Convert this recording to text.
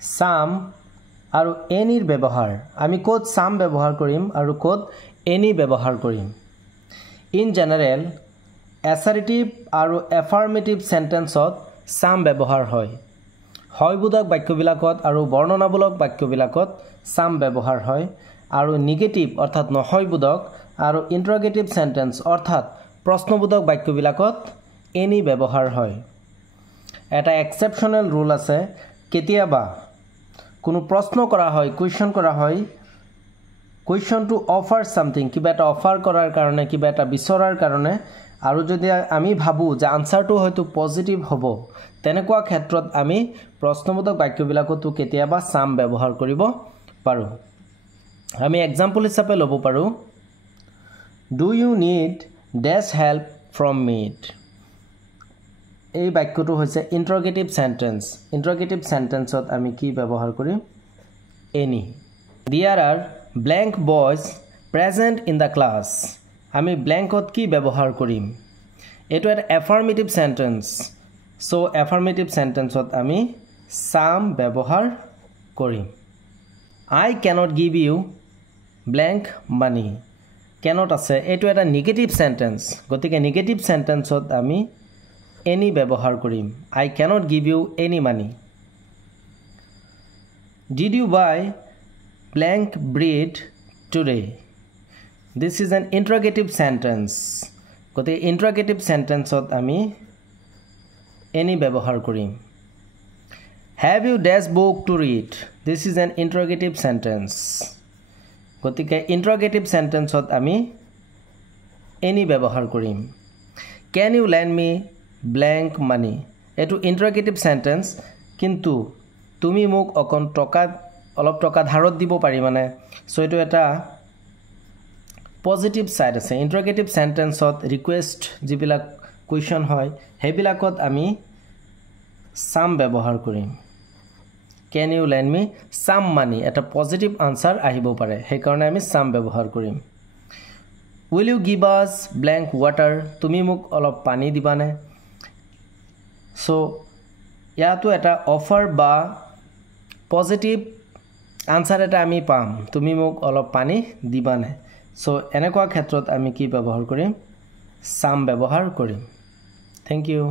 some আৰু anyৰ ব্যৱহাৰ আমি ক'ত some ব্যৱহাৰ কৰিম আৰু ক'ত any ব্যৱহাৰ কৰিম in general assertive আৰু affirmative sentenceত some ব্যৱহাৰ হয় হয়বোধক বাক্যবিলাকত আৰু বৰ্ণনামূলক বাক্যবিলাকত some ব্যৱহাৰ হয় আৰু নেগেটিভ অৰ্থাৎ নহয়বোধক আৰু ইন্টাৰোগেটিভ সেন্টেন্স অৰ্থাৎ প্ৰশ্নবোধক বাক্যবিলাকত any ব্যৱহাৰ হয় এটা এক্সেপশনাল ৰুল আছে কেতিয়াবা কোনো প্ৰশ্ন কৰা হয় কোৱেশ্চন কৰা হয় কোৱেশ্চন টু অফাৰ সামথিং কিবা এটা অফাৰ কৰাৰ কাৰণে কিবা এটা বিচৰাৰ কাৰণে আৰু যদি আমি ভাবো যে আনসাৰটো হয়তো পজিটিভ হ'ব তেনেকুৱা ক্ষেত্ৰত আমি প্ৰশ্নবোধক বাক্যবিলাকতো কেতিয়াবা সাম ব্যৱহাৰ কৰিব পাৰো আমি এক্সাম্পল হিচাপে ল'ব পাৰো do you need this help from me এই বাক্যটো হৈছে ইন্টাৰোগেটিভ সেন্টেন্সত আমি কি ব্যৱহাৰ কৰিম any there are blank boys present in the class আমি blankত কি ব্যৱহাৰ কৰিম এটো এটা affirmative sentence so affirmative sentenceত আমি some ব্যৱহাৰ কৰিম I cannot give you blank money cannot আছে এটো এটা negative sentence গতিকে negative sentenceত আমি any ব্যৱহাৰ কৰিম I cannot give you any money Did you buy blank bread today This is an interrogative sentence গতিকে interrogative sentenceত আমি any ব্যৱহাৰ কৰিম Have you dash book to read This is an interrogative sentence গতিকে interrogative sentenceত আমি any ব্যৱহাৰ কৰিম Can you lend me blank money এটো interrogative sentence কিন্তু তুমি মোক অকন টকা অলপ টকা ধাৰত দিব পাৰি মানে সো এটো এটা পজিটিভ সাইড আছে ইন্টাৰোগেটিভ সেন্টেন্সত ৰিকুৱেষ্ট যিবিলাক কোৱেশ্চন হয় হেবিলাকত আমি সাম ব্যৱহাৰ কৰিম Can you lend me some money এটা পজিটিভ আনসাৰ আহিব পাৰে সেই কাৰণে আমি সাম ব্যৱহাৰ কৰিম Will you give us blank water তুমি মোক অলপ পানী দিবানে সো ইয়াতো এটা অফাৰ বা পজিটিভ আনসাৰ এটা আমি পাম তুমি মোক অলপ পানী দিবানে সো এনেকুৱা ক্ষেত্ৰত আমি কি ব্যৱহাৰ কৰিম সাম ব্যৱহাৰ কৰিম Thank you